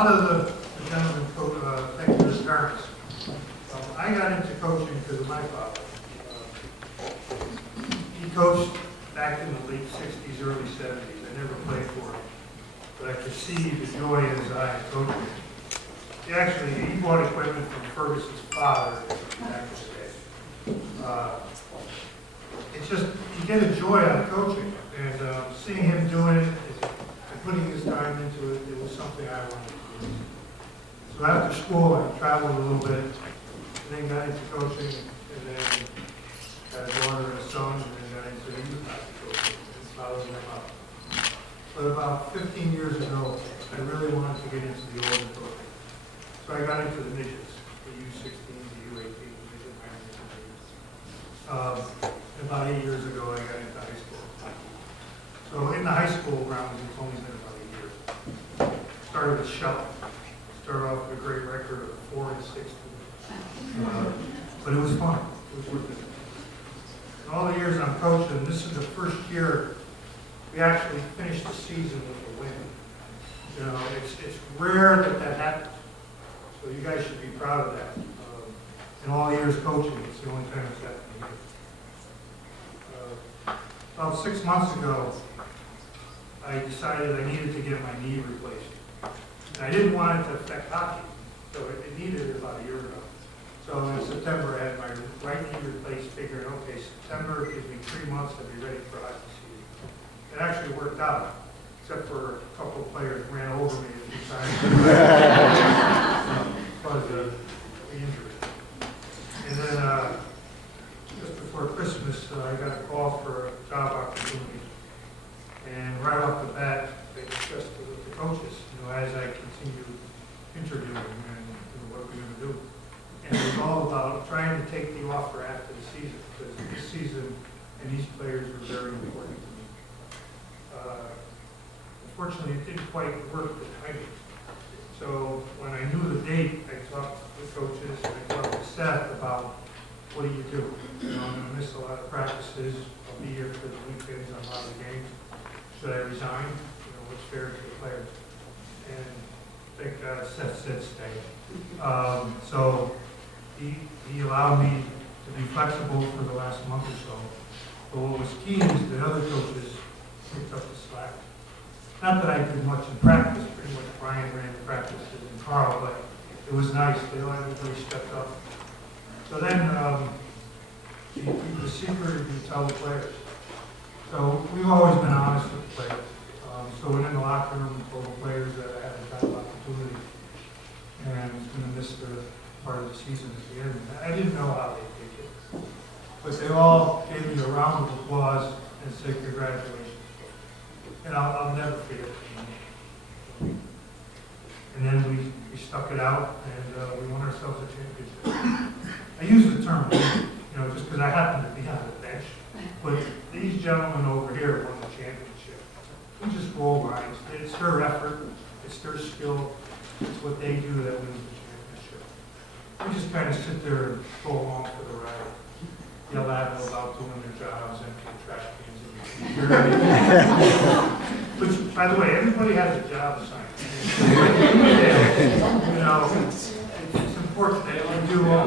lot of the gentlemen thank their parents. I got into coaching because of my father. He coached back in the late 60s, early 70s. I never played for him, but I could see the joy in his eye in coaching. He bought equipment from Ferguson's father back in the day. It's just, you get a joy out of coaching, and seeing him doing it and putting his time into it, it was something I wanted to do. So after school, I traveled a little bit, and then got into coaching, and then had a daughter and a son, and then got into youth hockey coaching, and followed them up. But about 15 years ago, I really wanted to get into the older coaching. So I got into the midgets, the U16, the U18, the midget minors. About 8 years ago, I got into high school. So in the high school rounds, it's only been about a year. Started with Shelton. Started off with a great record of 4-16. But it was fun. It was worth it. In all the years I'm coaching, this is the first year we actually finished the season with a win. You know, it's rare that happens. So you guys should be proud of that. In all years coaching, it's the only time it's happened here. About 6 months ago, I decided I needed to get my knee replaced. And I didn't want it to affect hockey, so it needed it about a year ago. So in September, I had my right knee replaced, figuring, okay, September gives me 3 months to be ready for hockey season. It actually worked out, except for a couple of players ran over me a few times. Because of the injury. And then just before Christmas, I got a call for a job opportunity. And right off the bat, they discussed it with the coaches, as I continue interviewing and what we're going to do. And it was all about trying to take the offer after the season, because this season and these players were very important to me. Unfortunately, it didn't quite work the timing. So when I knew the date, I talked to the coaches and I talked to Seth about what do you do? I'm going to miss a lot of practices. I'll be here for the weekends on a lot of games. Should I resign? What's fair to the players? And I think Seth said stay. So he allowed me to be flexible for the last month or so. But what was key is that other coaches picked up the slack. Not that I did much in practice, pretty much Brian ran the practices and Carl, but it was nice. Everybody stepped up. So then, the secret is you tell the players. So we've always been honest with the players. So within the locker room, we told the players that I had a job opportunity and was going to miss the part of the season at the end. I didn't know how they'd take it. But they all gave me a round of applause and said congratulations. And I'll never forget it. And then we stuck it out, and we won ourselves a championship. I use the term, just because I happen to be on the bench. But these gentlemen over here won the championship. We just roll lines. It's their effort. It's their skill. It's what they do that wins the championship. We just kind of sit there and go along for the ride. Yell at them about doing their jobs, emptying trash cans. Which, by the way, everybody has a job assigned. It's important that we do all.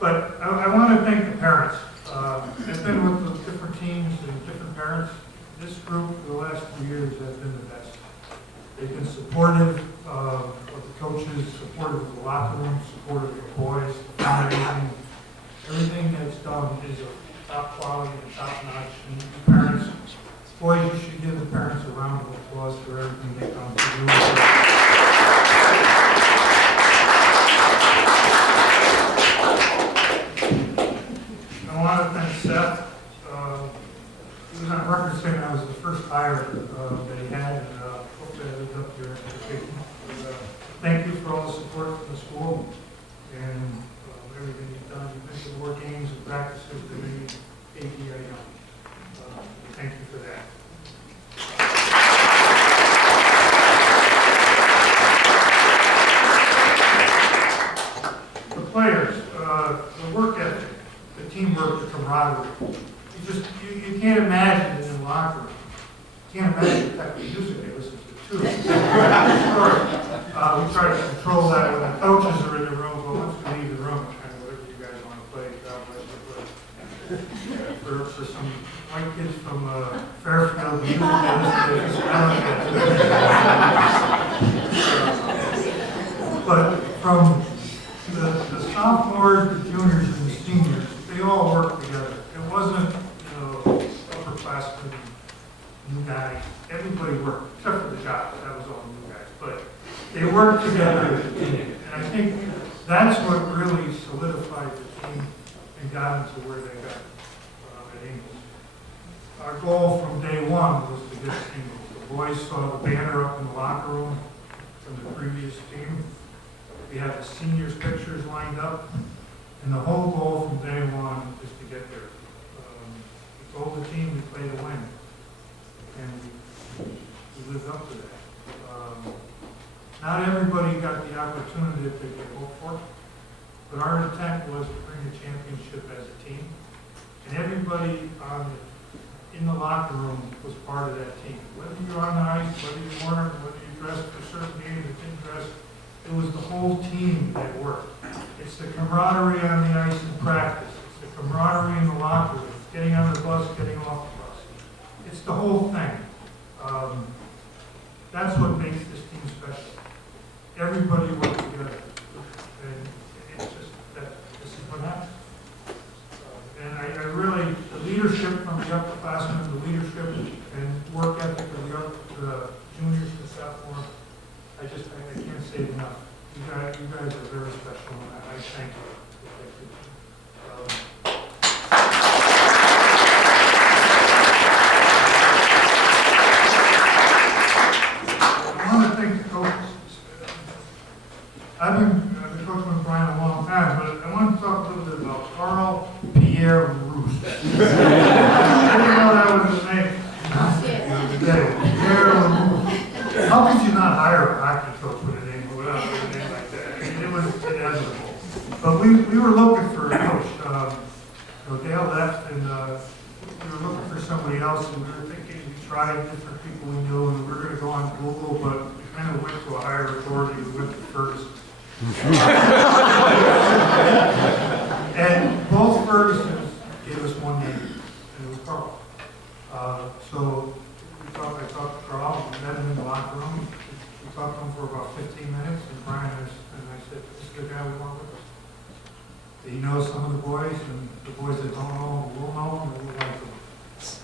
But I want to thank the parents. I've been with the different teams and different parents. This group for the last 2 years has been the best. They've been supportive of the coaches, supportive of the locker room, supportive of the boys, everything that's done is of top quality and top notch. And the parents, boys, you should give the parents a round of applause for everything they come to do. I want to thank Seth. He was on record saying I was the first hire that he had, and hopefully I lived up to your expectations. Thank you for all the support from the school and everything you've done. You've been to more games and practices than any AD I know. Thank you for that. The players, the work ethic, the teamwork, the camaraderie. you can't imagine it in the locker room. You can't imagine the type of music they listen to, too. We try to control that when the coaches are in the room, but once we leave the room, kind of whatever you guys want to play, God bless you. But for some white kids from Fairfield, the music they listen to is but from the sophomores, the juniors, and the seniors, they all work together. It wasn't, upperclassmen, new guys. Everybody worked, except for the jocks. That was all new guys. But they worked together as a team. And I think that's what really solidified the team and got them to where they got at Ingles. Our goal from day one was to get Ingles. The boys saw the banner up in the locker room from the previous team. We had the seniors' pictures lined up, and the whole goal from day one is to get there. We told the team we play to win, and we lived up to that. Not everybody got the opportunity that they hoped for, but our intent was to bring the championship as a team, and everybody in the locker room was part of that team. Whether you're on the ice, whether you weren't, whether you dressed for certain games or didn't dress, it was the whole team that worked. It's the camaraderie on the ice in practice. It's the camaraderie in the locker room. It's getting on the bus, getting off the bus. It's the whole thing. That's what makes this team special. Everybody works together. And it's just that this is what happens. And I really, the leadership from the upperclassmen, the leadership and work ethic of the juniors and sophomores, I can't say it enough. You guys are very special, and I thank you. I want to thank the coaches. I've been coaching with Brian a long time, but I want to talk a little bit about Carl Pierre Roos. I didn't know that was his name. Pierre Roos. How could you not hire a hockey coach with a name like that? I mean, it was inevitable. But we were looking for a coach. Dale left, and we were looking for somebody else, and we were thinking we tried different people we knew, and we were going to go on Google, but we kind of went to a higher authority. We went to Ferguson. And both Fergusons gave us one name, and it was Carl. So I talked to Carl, we met him in the locker room. We talked to him for about 15 minutes, and Brian and I said, this is the guy we want with us. He knows some of the boys, and the boys that don't know him will know him, and we'll like him.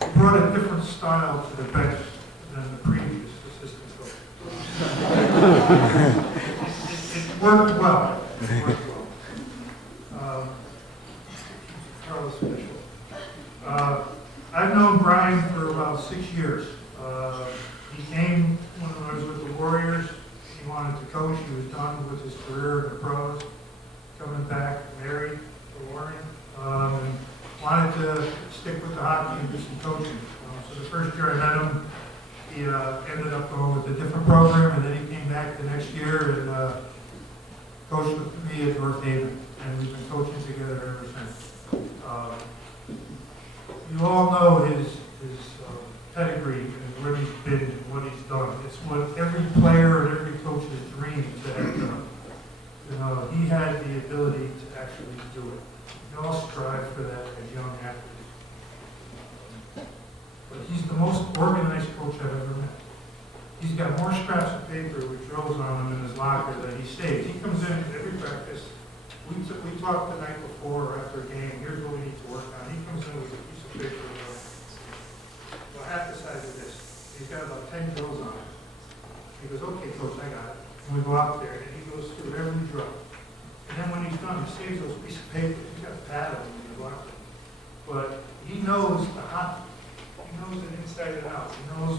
He brought a different style to the bench than the previous assistant coach. It worked well. Carlos Special. I've known Brian for about 6 years. He came when I was with the Warriors. He wanted to coach. He was done with his career in the pros. Coming back, married to Lauren, and wanted to stick with the hockey and do some coaching. So the first year I met him, he ended up going with a different program, and then he came back the next year and coached with me at North Haven, and we've been coaching together ever since. You all know his pedigree and where he's been and what he's done. It's what every player and every coach's dream to have done. He had the ability to actually do it. We all strive for that as young athletes. But he's the most organized coach I've ever met. He's got more scraps of paper with drills on him in his locker than he saves. He comes in every practice. We talked the night before or after a game. Here's what we need to work on. He comes in with a piece of paper about half the size of this. He's got about 10 drills on it. He goes, okay, coach, I got it. And we go out there, and he goes through every drill. And then when he's done, he saves those pieces of paper. He's got a pad on him in his locker. But he knows the hockey. He knows it inside and out. He knows,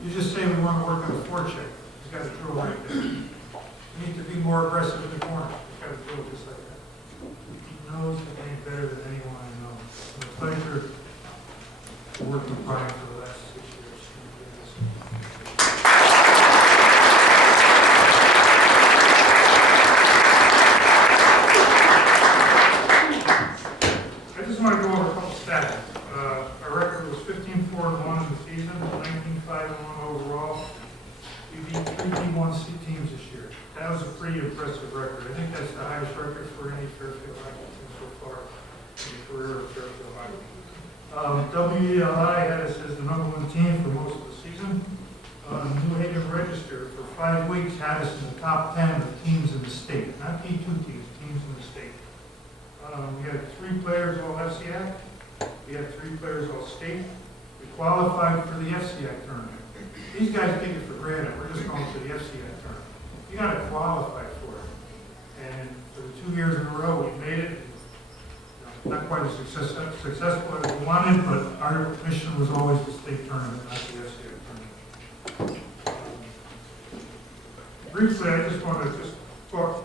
you just say we want to work on a forecheck. He's got a drill right there. You need to be more aggressive in the corner. He's got a drill just like that. He knows the game better than anyone I know. It's a pleasure to work with Brian for the last 6 years. I just want to go over a couple stats. Our record was 15-4-1 in the season, 19-5-1 overall. We beat 3 D1 teams this year. That was a pretty impressive record. I think that's the highest record for any Fairfield hockey team so far in the career of Fairfield hockey. WELI had us as the #1 team for most of the season. New Haven Register for 5 weeks had us in the top 10 of teams in the state, not D2 teams, teams in the state. We had 3 players all FCAC. We had 3 players all state. We qualified for the FCAC tournament. These guys take it for granted. We're just going to the FCAC tournament. You got to qualify for it. And for the 2 years in a row, we made it. Not quite as successful as we wanted, but our mission was always the state tournament, not the FCAC tournament. Briefly, I just want to talk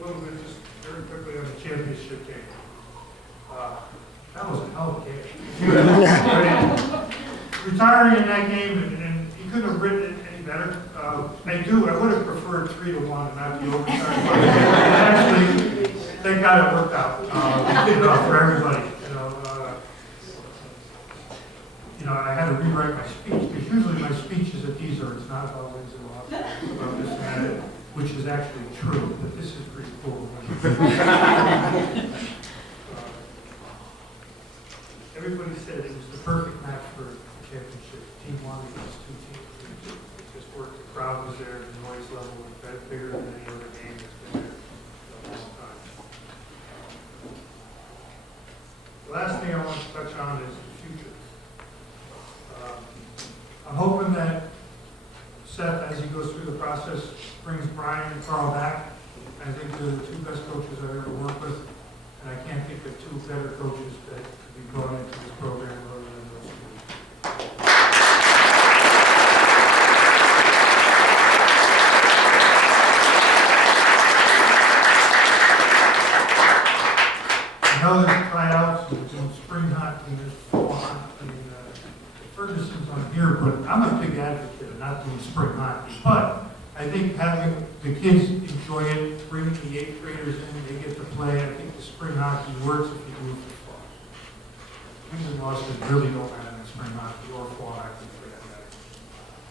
a little bit, just very quickly, on the championship game. That was a hell of a game. Retiring in that game, and he couldn't have written it any better. I would have preferred 3-1 and not the overtime. But actually, thank God it worked out for everybody. I had to rewrite my speech because usually my speech is at these, or it's not about wins and losses, about this and that, which is actually true. But this is pretty cool. Everybody said it was the perfect match for the championship. Team 1 against 2 teams. It just worked. The crowd was there. The noise level was bigger than any other game that's been there for a long time. The last thing I want to touch on is the future. I'm hoping that Seth, as he goes through the process, brings Brian and Carl back. I think they're the 2 best coaches I've ever worked with, and I can't think of 2 better coaches that could be brought into this program other than those 2. I know there's tryouts, there's spring hockey, there's fall hockey. Ferguson's on here, but I'm a big advocate of not doing spring hockey. But I think having the kids enjoy it, bringing the 8th graders in, they get to play. I think the spring hockey works if you do it for fall. Wins and losses really don't matter in spring hockey or fall hockey for that matter.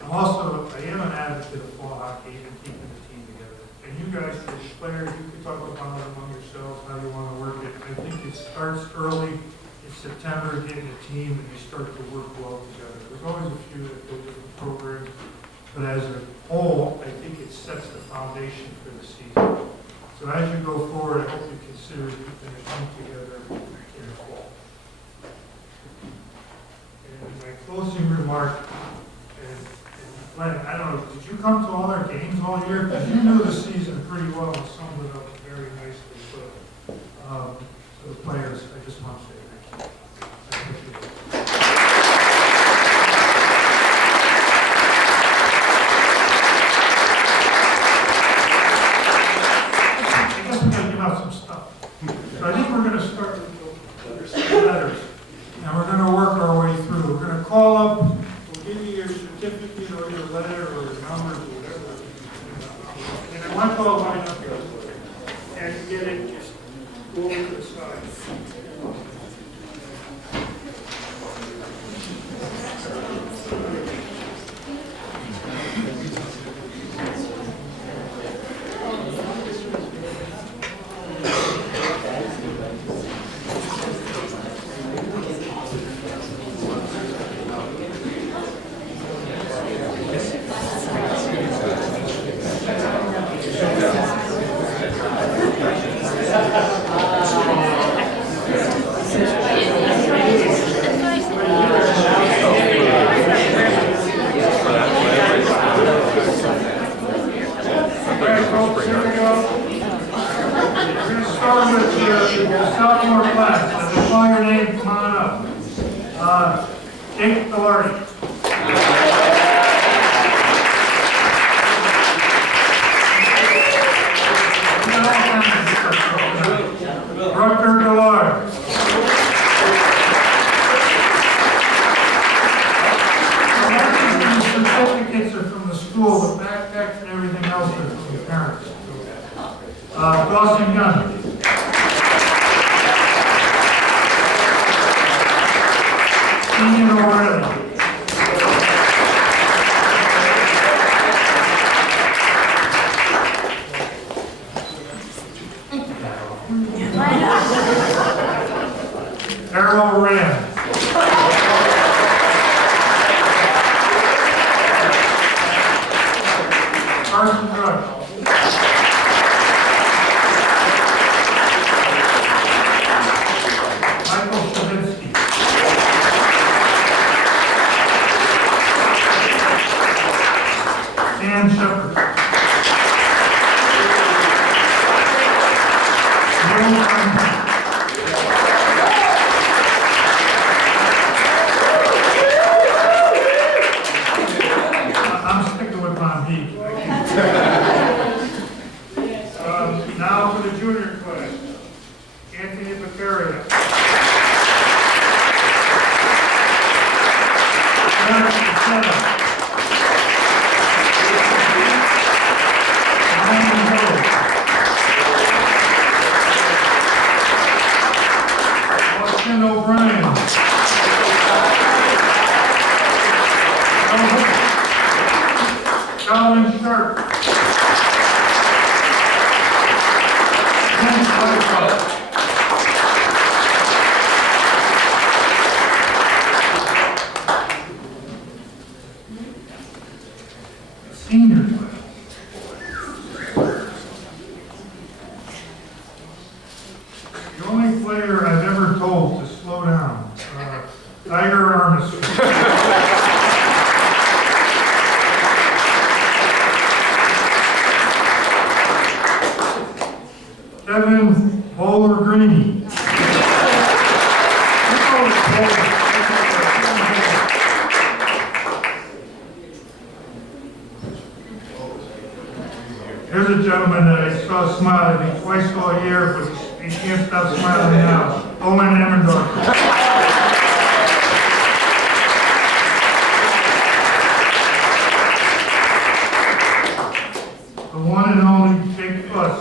I am an advocate of fall hockey and keeping the team together. And you guys, as players, you can talk about it among yourselves, how you want to work it. I think it starts early. September, getting a team, and they start to work well together. There's always a few that go different programs, but as a whole, I think it sets the foundation for the season. So as you go forward, I hope you consider keeping a team together in the fall. And my closing remark, and Glenn, I don't know, did you come to all our games all year? Because you knew the season pretty well and summed it up very nicely. So the players, I just want to say letters, and we're going to work our way through. We're going to call up, we'll give you your certificate or your letter or your numbers or whatever. And I want you all line up here. And get it, just go over to the side. Ian O'Reilly. Errol Rand. Carson Rush. Michael Shavinsky. Dan Shepard. Bill Clinton. I'm sticking with Von Beek. Now for the junior class. Anthony Beccaria. Eric Pacetta. Ryan Hill. Austin O'Brien. Calvin Sharp. Ken Whitehall. Senior class. The only player I've ever told to slow down, Tiger Armstrong. Kevin Bowler Greeny. Here's a gentleman that I saw smiling twice all year, but he can't stop smiling now. Owen Emmendorf. The one and only Jake Fuss.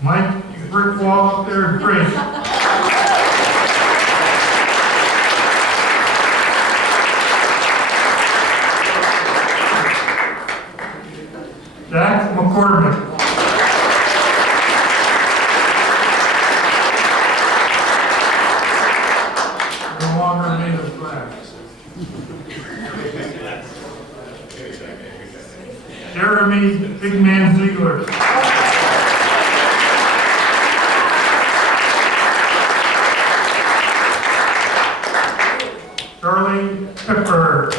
Mike, you brick wall up there, great. Jack McCormick. No longer native class. Jeremy Big Man Ziegler. Charlie Pepper.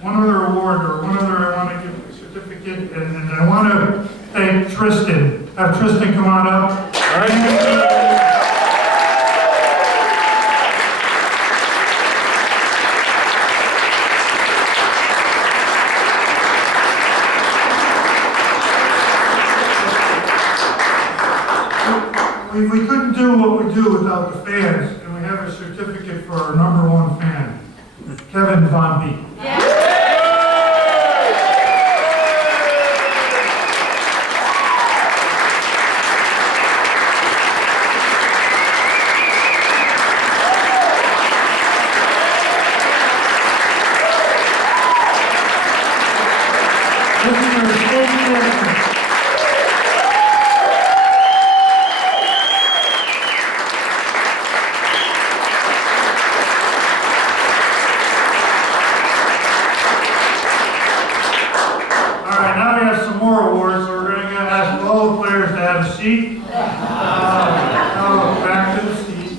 One other award, or one other, I want to give a certificate, and I want to thank Tristan. Have Tristan come on up. All right. We couldn't do what we do without the fans, and we have a certificate for our #1 fan, Kevin Von Beek. This is our state champion. Have a seat. Back to the seat.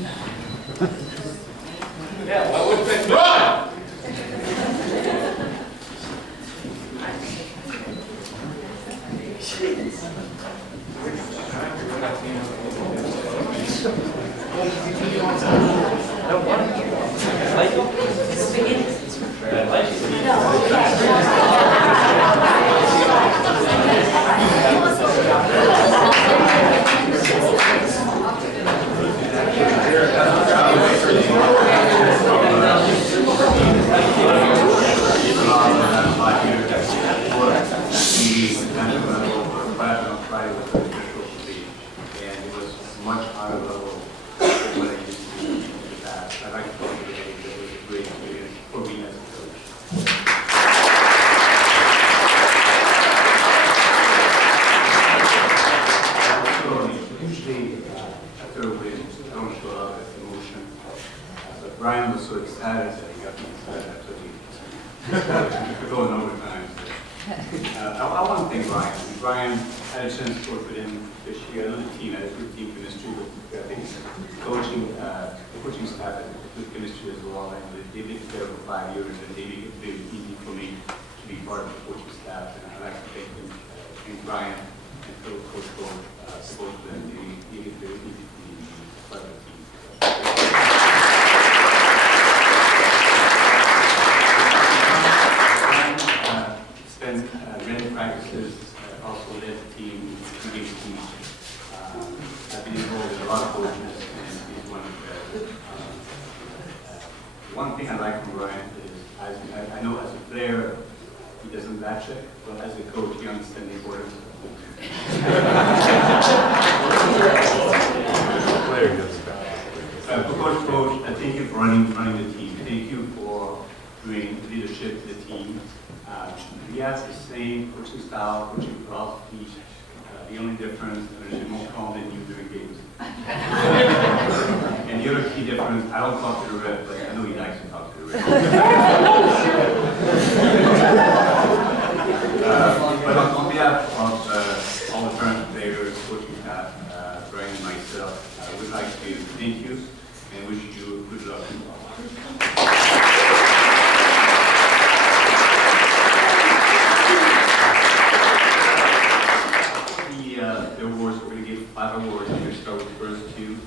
Yeah, why wouldn't they run? much higher level than what I used to do in the past. I'd like to thank you. It was a great experience for me as a coach. Usually, after a win, I don't show up as emotion. But Brian was so excited that he got me excited after we could go in overtime. I want to thank Brian. Brian had a chance to work with him this year. I know the team had a good team chemistry, but I think the coaching staff had a good chemistry as well. And they've been together for 5 years, and they make it very easy for me to be part of the coaching staff. And I'd like to thank Brian and fellow Coach Gold, both of them. They make it very easy for me to be part of the team. Spent many practices, also led the team, engaged the team. I've been involved in a lot of coaches, and he's one of the one thing I like from Brian is, I know as a player, he doesn't back check, but as a coach, he understands the importance of it. Coach, thank you for running the team. Thank you for bringing leadership to the team. He has the same coaching style, coaching philosophy. The only difference is he's more calm than you during games. And the other key difference, I don't talk to the ref, but I know he likes to talk to the ref. But on behalf of all the current players, coaching staff, Brian and myself, I would like to thank you and wish you good luck. The awards, we're going to give 5 awards. We're going to start with the first 2.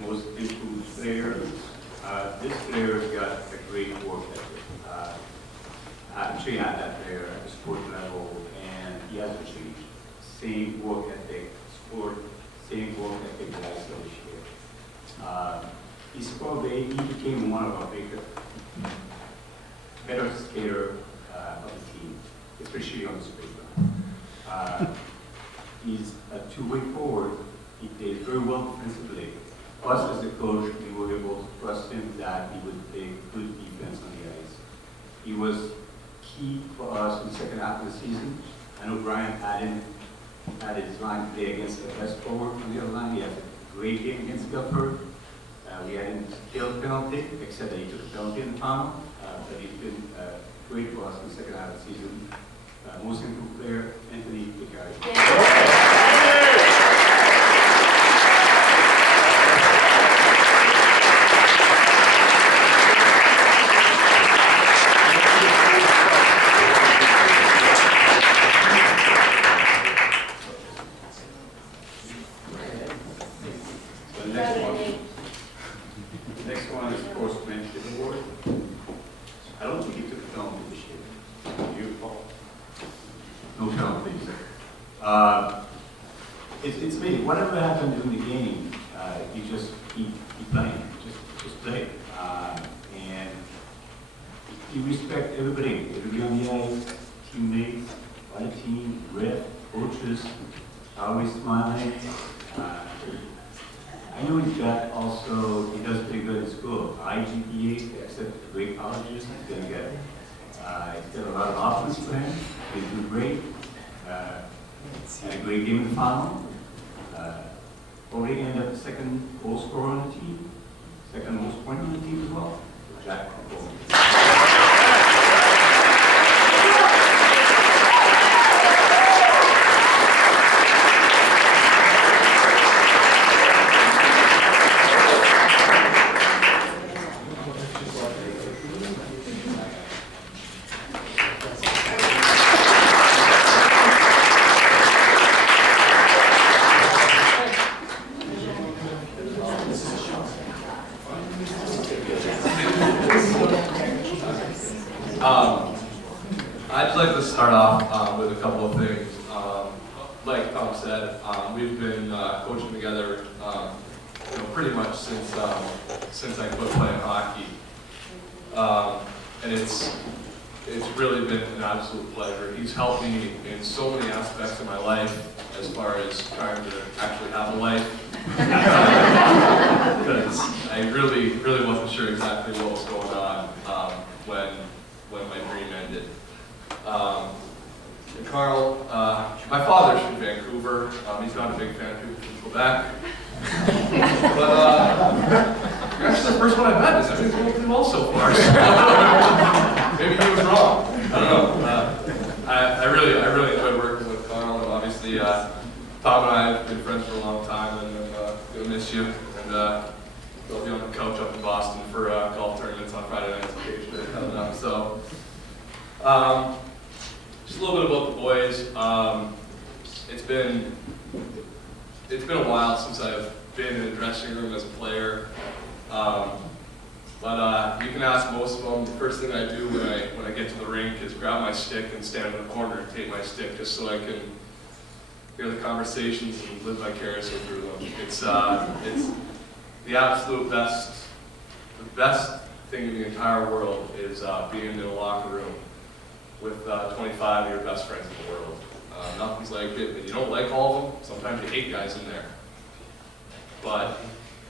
The most improved player. This player got a great work ethic. I'm sure you had that player at the sport level, and he hasn't changed. Same work ethic, sport, same work ethic that I saw this year. He became one of our better skater of the team, especially on the straight line. He's a two-way forward. He plays very well defensively. Us as a coach, we were able to trust him that he would play good defense on the ice. He was key for us in the second half of the season. I know Brian had his line play against the best forward on the other line. He had a great game against Guilford. We had him kill a penalty, except that he took a penalty in the final. But he's been great for us in the second half of the season. Most improved player, Anthony Picard. Next one is Sportsmanship Award. I don't think he took a penalty this year. You, Paul? No penalties. It's amazing. Whatever happened during the game, you just keep playing. Just play. And you respect everybody on the ice, teammates, other team, ref, coaches, always smiling. I know he's got also, he does pretty good at school. High GPA, except great colleges, he's going to get. He's got a lot of options for him. He's doing great. Had a great game in the final. Already ended up the second goal scorer on the team. Second most point on the team as well. Jack Cole. I'd like to start off with a couple of things. Like Tom said, we've been coaching together, pretty much since I quit playing hockey, and it's really been an absolute pleasure. He's helped me in so many aspects of my life, as far as trying to actually have a life. Because I really wasn't sure exactly what was going on when my dream ended. And Carl, my father's from Vancouver. He's not a big fan of people from Quebec. But you're actually the first one I've met. He's actually doing pretty well so far. So maybe he was wrong. I don't know. I really enjoyed working with Carl, and obviously Tom and I have been friends for a long time, and I'm gonna miss you. And we'll be on the couch up in Boston for golf tournaments on Friday nights occasionally coming up. So just a little bit about the boys. It's been a while since I've been in a dressing room as a player. But you can ask most of them. The first thing I do when I get to the rink is grab my stick and stand in the corner and take my stick just so I can hear the conversations and live vicariously through them. It's the absolute best. The best thing in the entire world is being in a locker room with 25 of your best friends in the world. Nothing's like it, but you don't like all of them. Sometimes you hate guys in there. But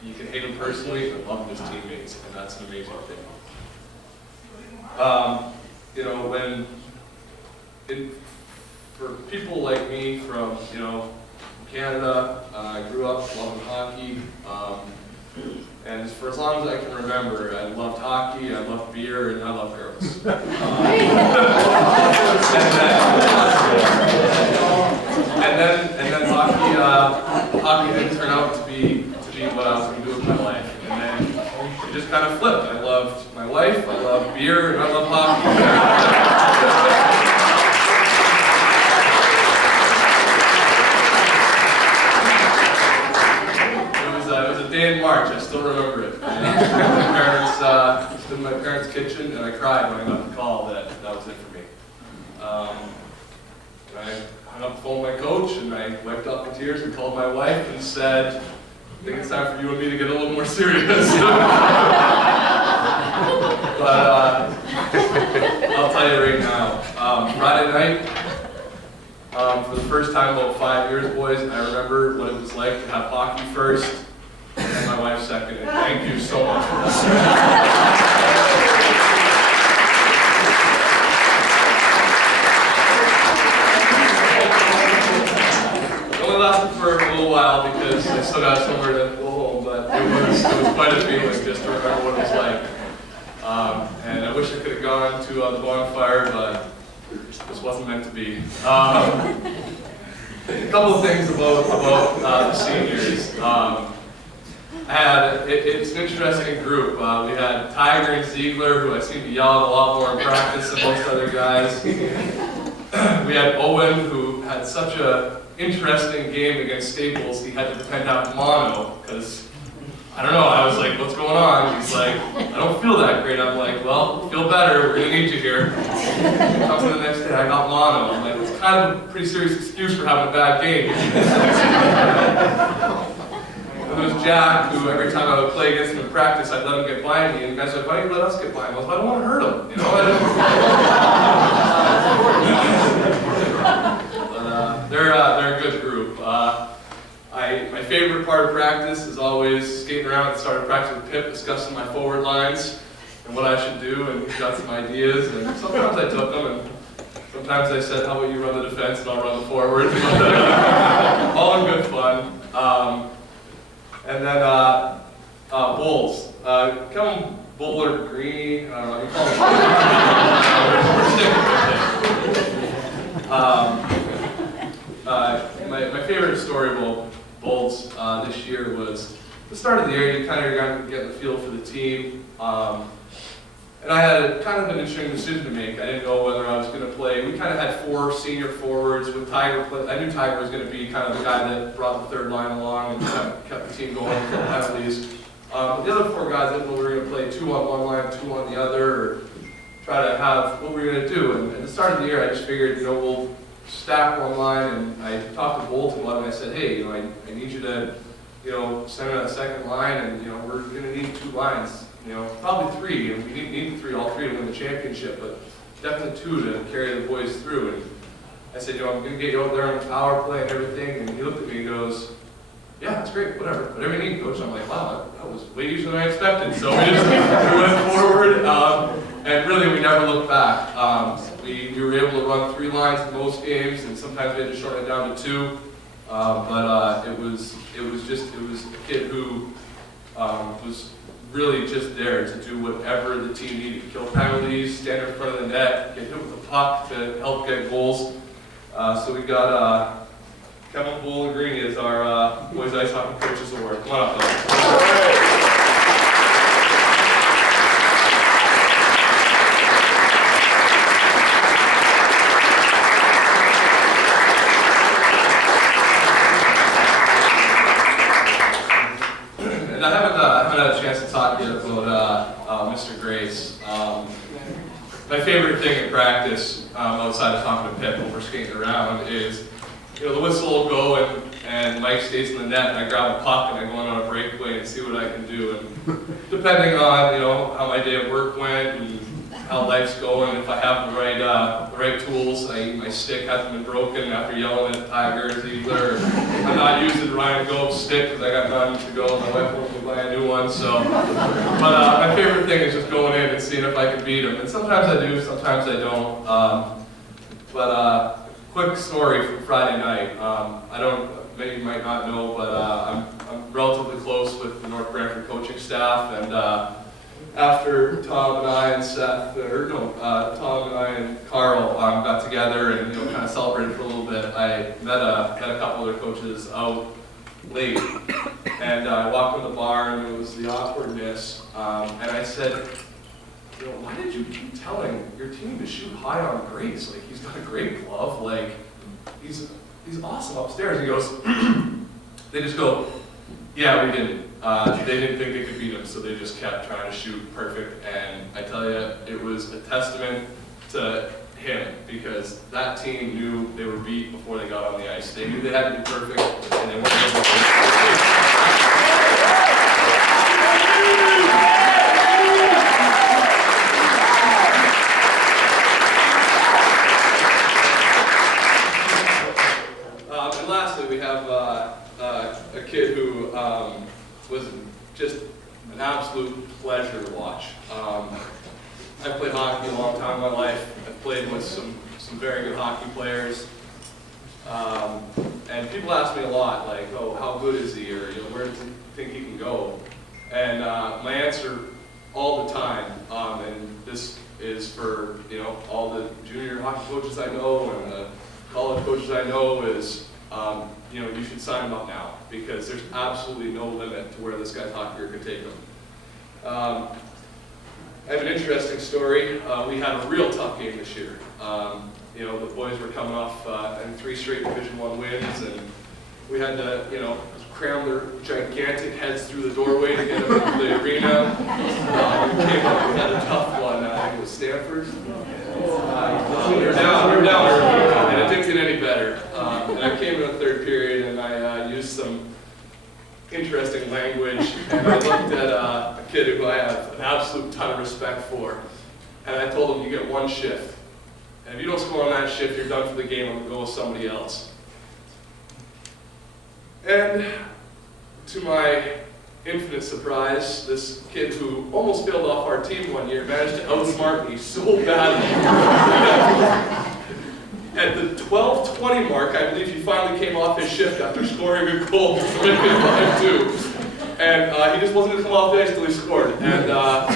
you can hate them personally and love them as teammates, and that's an amazing thing. For people like me from, Canada, I grew up loving hockey, and for as long as I can remember, I loved hockey, I loved beer, and I loved girls. And then hockey didn't turn out to be what I was going to do with my life. And then it just kind of flipped. I loved my wife, I loved beer, and I loved hockey. It was a day in March, I still remember it. And I was in my parents' kitchen, and I cried when I got the call that was it for me. And I hung up the phone with my coach, and I wiped off my tears and called my wife and said, I think it's time for you and me to get a little more serious. But I'll tell you right now, Friday night, for the first time in about 5 years, boys, I remember what it was like to have hockey first and my wife second. And thank you so much for that. Lasted for a little while because I still got somewhere to go home, but it was quite a feeling just to remember what it was like. And I wish I could have gone to the bonfire, but this wasn't meant to be. A couple of things about the seniors. It's an interesting group. We had Tiger and Ziegler, who I seem to yell at a lot more in practice than most other guys. We had Owen, who had such a interesting game against Staples, he had to pretend to have mono, because, I don't know, I was like, what's going on? He's like, I don't feel that great. I'm like, well, feel better, we're going to need you here. Comes in the next day, I got mono. I'm like, it's kind of a pretty serious excuse for having a bad game. And there was Jack, who every time I would play against him in practice, I'd let him get by me, and the guys were like, why don't you let us get by him? I was like, I don't want to hurt him, They're a good group. My favorite part of practice is always skating around at the start of practice with Pip, discussing my forward lines and what I should do, and he's got some ideas, and sometimes I took them, and sometimes I said, how about you run the defense and I'll run the forward. All in good fun. And then Bulls. Kevin Bowler Greeny, I don't know, you call him. My favorite story about Bolts this year was the start of the year. You kind of got to get the feel for the team, and I had kind of an interesting decision to make. I didn't know whether I was going to play. We kind of had 4 senior forwards with Tiger. I knew Tiger was going to be kind of the guy that brought the third line along and kept the team going with penalties. But the other 4 guys, I didn't know we were going to play 2 on one line, 2 on the other, or try to have what we were going to do. And at the start of the year, I just figured, we'll stack one line, and I talked to Bolton about it, and I said, hey, I need you to, send out a second line, and, we're going to need 2 lines, probably 3, and we need 3, all 3 to win the championship, but definitely 2 to carry the boys through. And I said, I'm going to get you out there on the power play and everything. And he looked at me and goes, yeah, that's great, whatever you need, coach. I'm like, wow, that was way easier than I expected. So we just we went forward, and really we never looked back. We were able to run 3 lines in most games, and sometimes we had to shorten it down to 2. But it was a kid who was really just there to do whatever the team needed. Kill penalties, stand in front of the net, get hit with the puck to help get goals. So we got Kevin Bowling-Green is our Boys Ice Hockey Coaches Award. Come on up, Bill. And I haven't had a chance to talk yet about Mr. Grace. My favorite thing in practice, outside of talking to Pip when we're skating around, is the whistle will go and Mike stays in the net, and I grab a puck and I go on a breakaway and see what I can do. And depending on how my day at work went and how life's going, if I have the right tools, my stick hasn't been broken after yelling at Tigers either. I'm not using Ryan Gold's stick because I got nothing to go. My wife wants me to buy a new one. So, but my favorite thing is just going in and seeing if I can beat him. And sometimes I do, sometimes I don't. Quick story from Friday night. Many might not know, but I'm relatively close with the North Brantford coaching staff, and after Tom and I and Tom and I and Carl got together and kind of celebrated for a little bit, I met a couple other coaches out late, and I walked in the bar and it was the awkwardness, and I said, why did you keep telling your team to shoot high on Grace? Like, he's got a great glove, like, he's awesome upstairs. He goes, they just go, yeah, we didn't. They didn't think they could beat him, so they just kept trying to shoot perfect. And I tell you, it was a testament to him, because that team knew they were beat before they got on the ice. They knew they had to be perfect, and they weren't able to. And lastly, we have a kid who was just an absolute pleasure to watch. I've played hockey a long time in my life. I've played with some very good hockey players. And people ask me a lot, like, oh, how good is he, or where does he think he can go? And my answer all the time, and this is for all the junior hockey coaches I know and the college coaches I know, is you should sign him up now, because there's absolutely no limit to where this guy's hockey career could take him. I have an interesting story. We had a real tough game this year. The boys were coming off and 3 straight Division I wins, and we had to, cram their gigantic heads through the doorway to get them into the arena. We had a tough one. I think it was Stanford. We were down early, and it didn't get any better. And I came in the 3rd period, and I used some interesting language, and I looked at a kid who I have an absolute ton of respect for, and I told him, you get 1 shift. And if you don't score on that shift, you're done for the game. I'm going to go with somebody else. And to my infinite surprise, this kid who almost failed off our team one year managed to outsmart me so badly. At the 12:20 mark, I believe he finally came off his shift after scoring a goal to make it 5-2. And he just wasn't going to come off the ice until he scored. And I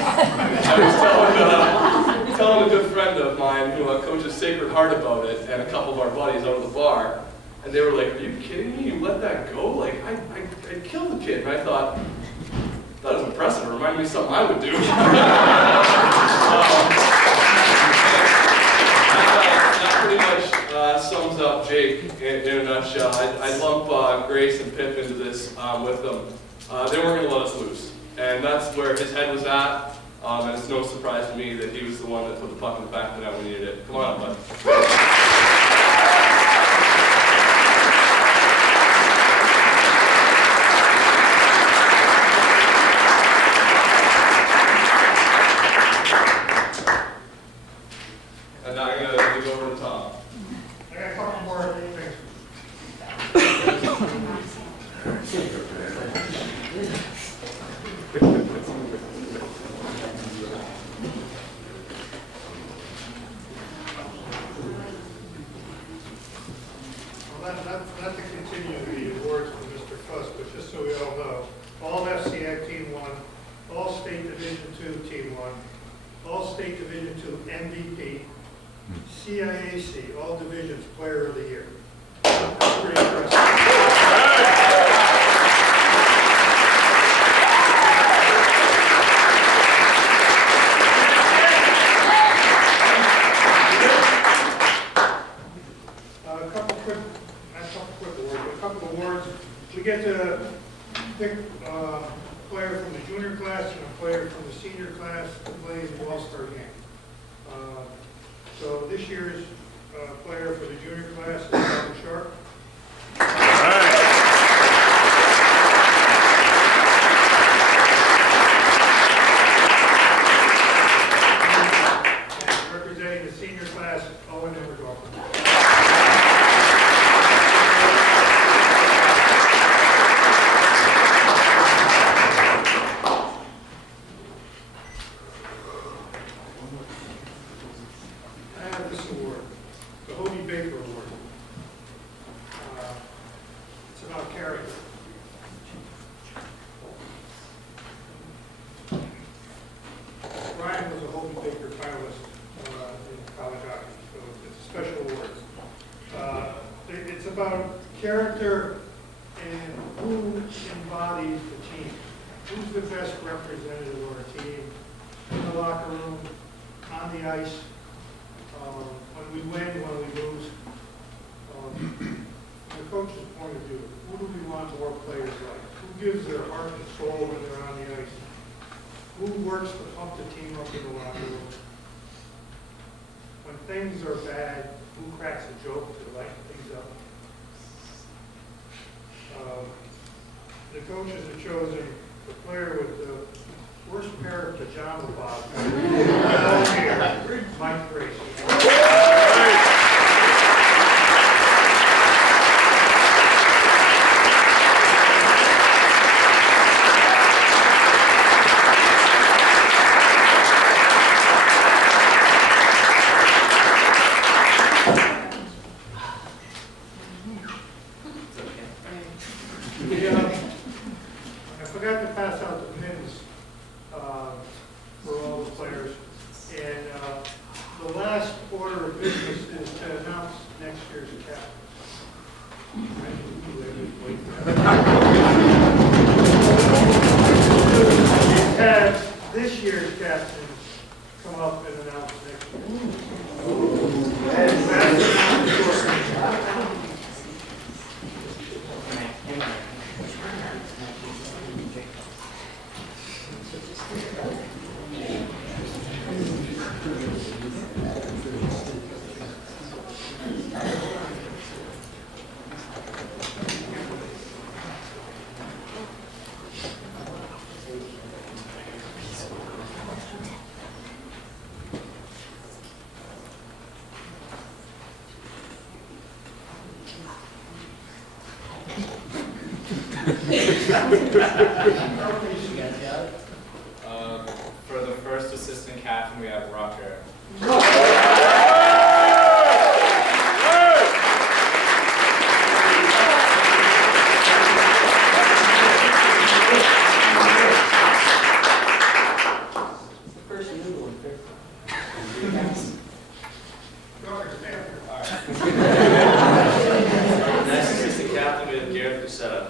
was telling a good friend of mine who coaches Sacred Heart about it, and a couple of our buddies out of the bar, and they were like, are you kidding me? You let that go? Like, I'd kill the kid. And I thought, that was impressive. It reminded me of something I would do. That pretty much sums up Jake in a nutshell. I lump Grace and Pip into this with them. They weren't going to let us lose. And that's where his head was at. And it's no surprise to me that he was the one that put the puck in the back of the net when we needed it. Come on, bud. And now I'm going to go over to Tom. I got a couple Not to continue the awards for Mr. Fuss, but just so we all know, all FCAC Team 1, all State Division II Team 1, all State Division II MVP, CIAC, all divisions Player of the Year. That's pretty impressive. We get to pick a player from the junior class and a player from the senior class to play in the All-Star game. So this year's player for the junior class is Robert Sharp. And representing the senior class, Owen Evergolf. Character and who embodies the team. Who's the best representative of our team in the locker room, on the ice, when we win, when we lose. From the coach's point of view, who do we want more players like? Who gives their heart and soul when they're on the ice? Who works to pump the team up in the locker room? When things are bad, who cracks a joke to lighten things up? The coaches have chosen the player with the worst pair of pajama bottoms. Mike Grace. I forgot to pass out the pins for all the players. And the last order of business is to announce next year's captain. Have this year's captain come up and announce next year. For the first assistant captain, we have Rucker. Next assistant captain, we have Garrett Lucetta.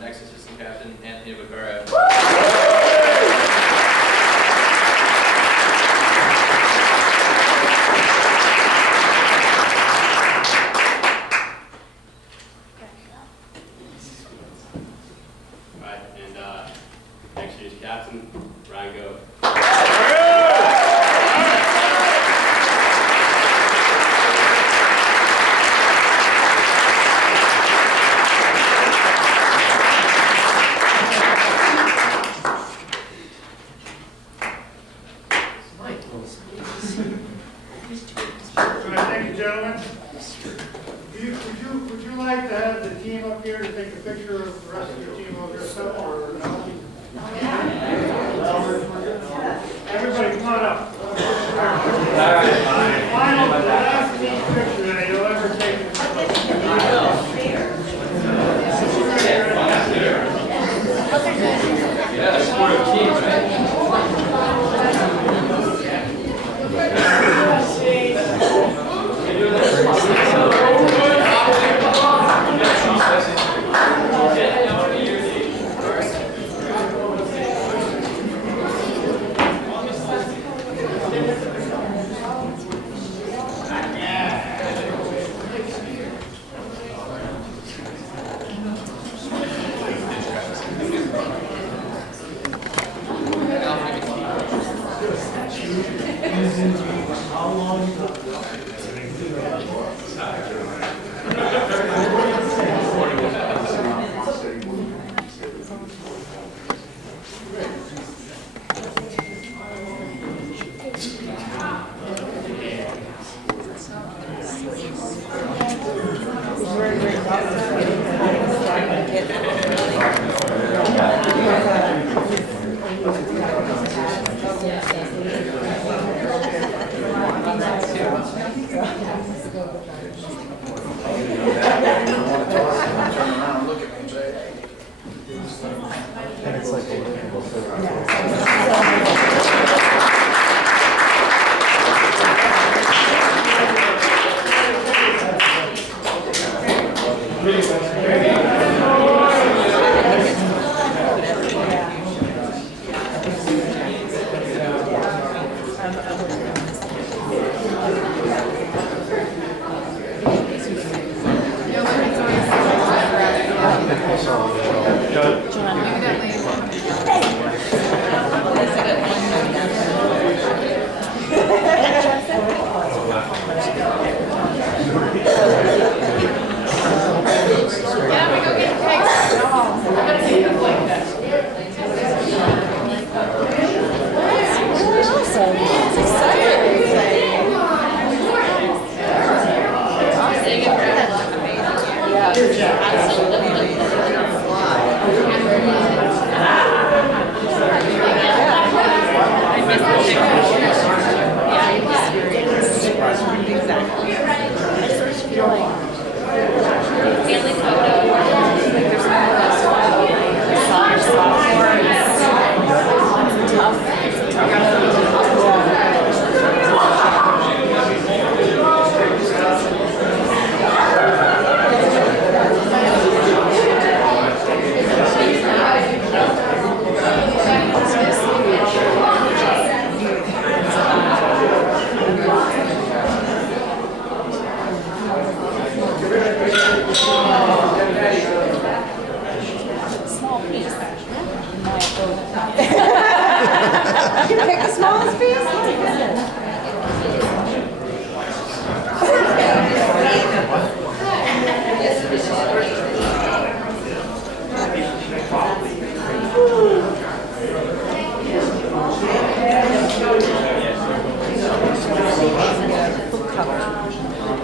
Next assistant captain, Anthony Rivera. Alright, and next year's captain, Ryan Gove. here to take a picture of the rest of your team all dressed up, or? Everybody, come on up. Final, the last team picture that you'll ever take. Yeah, sport of team, right?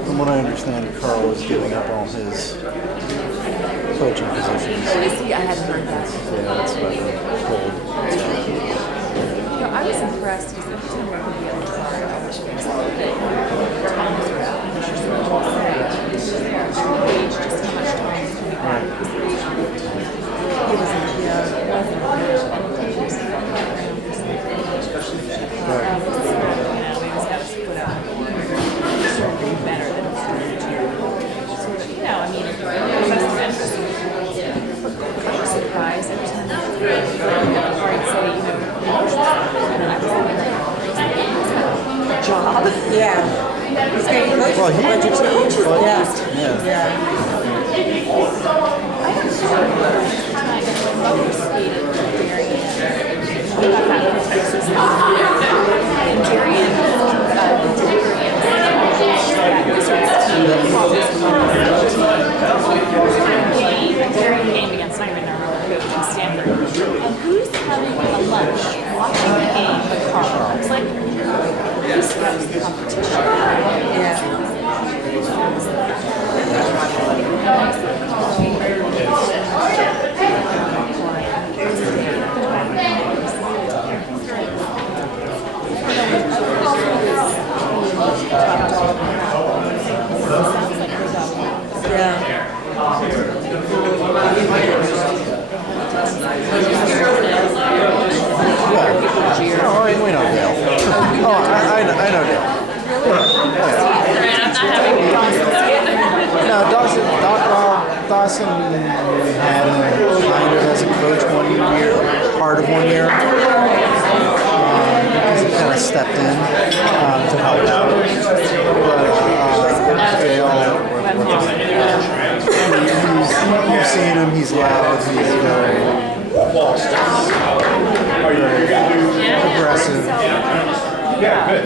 From what I understand, Carl is giving up all his coaching positions. Oh, is he? I hadn't heard that. Yeah, that's what I've been told. You know, I was impressed because every time I would be on the car, I wish we was like, Tom was around. He was just so sad. He's just there. Age, just how much time he's coming back. Because the age of the time. He was in the, wasn't a coach. He was in the background. He was in the age. Right. We always got us put out. Sort of be better than it's going to do. Sort of, you know, I mean, I was surprised every time I would say, you know, job. Yeah. He's getting coached. Well, he- A bunch of teams. Yeah. I don't know. My mother skated with Darian. We got that from Texas. And Darian, that Wizards team, Darian game against Simon, our coach in Stanford. And who's having a lunch watching the game with Carl? It's like, this was the competition. Yeah. Dawson had him kind of as a coach one year, part of 1 year. Because he kind of stepped in to help out. But Dale, you've seen him, he's loud, he's very aggressive. Yeah, good.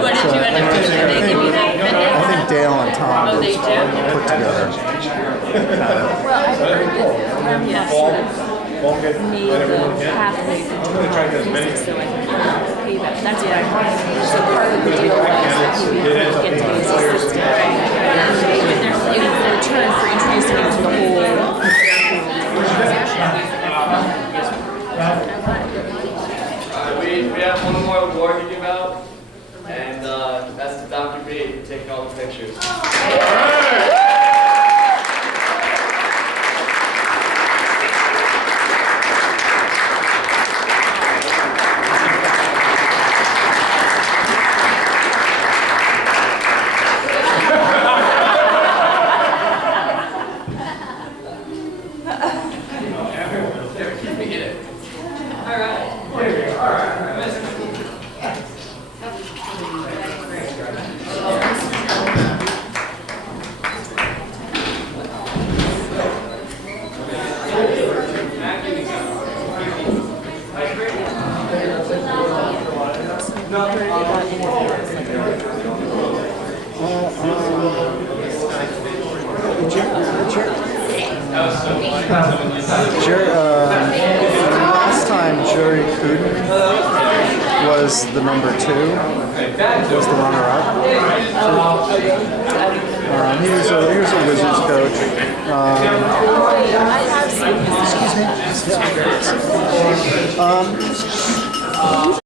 What did you end up doing? Did they give you that? I think Dale and Tom Oh, they do? put together. Well, I heard that Columbia sort of made the pathway for so I can pay them. That's what I heard. So part of the deal was that he would get to be his assistant. And they get their return for introducing him to the whole. We have one more award to give out, and that's to Dr. B for taking all the pictures. Last time Jerry Cooten was the number 2, was the runner-up. He was a Wizards coach. Excuse me.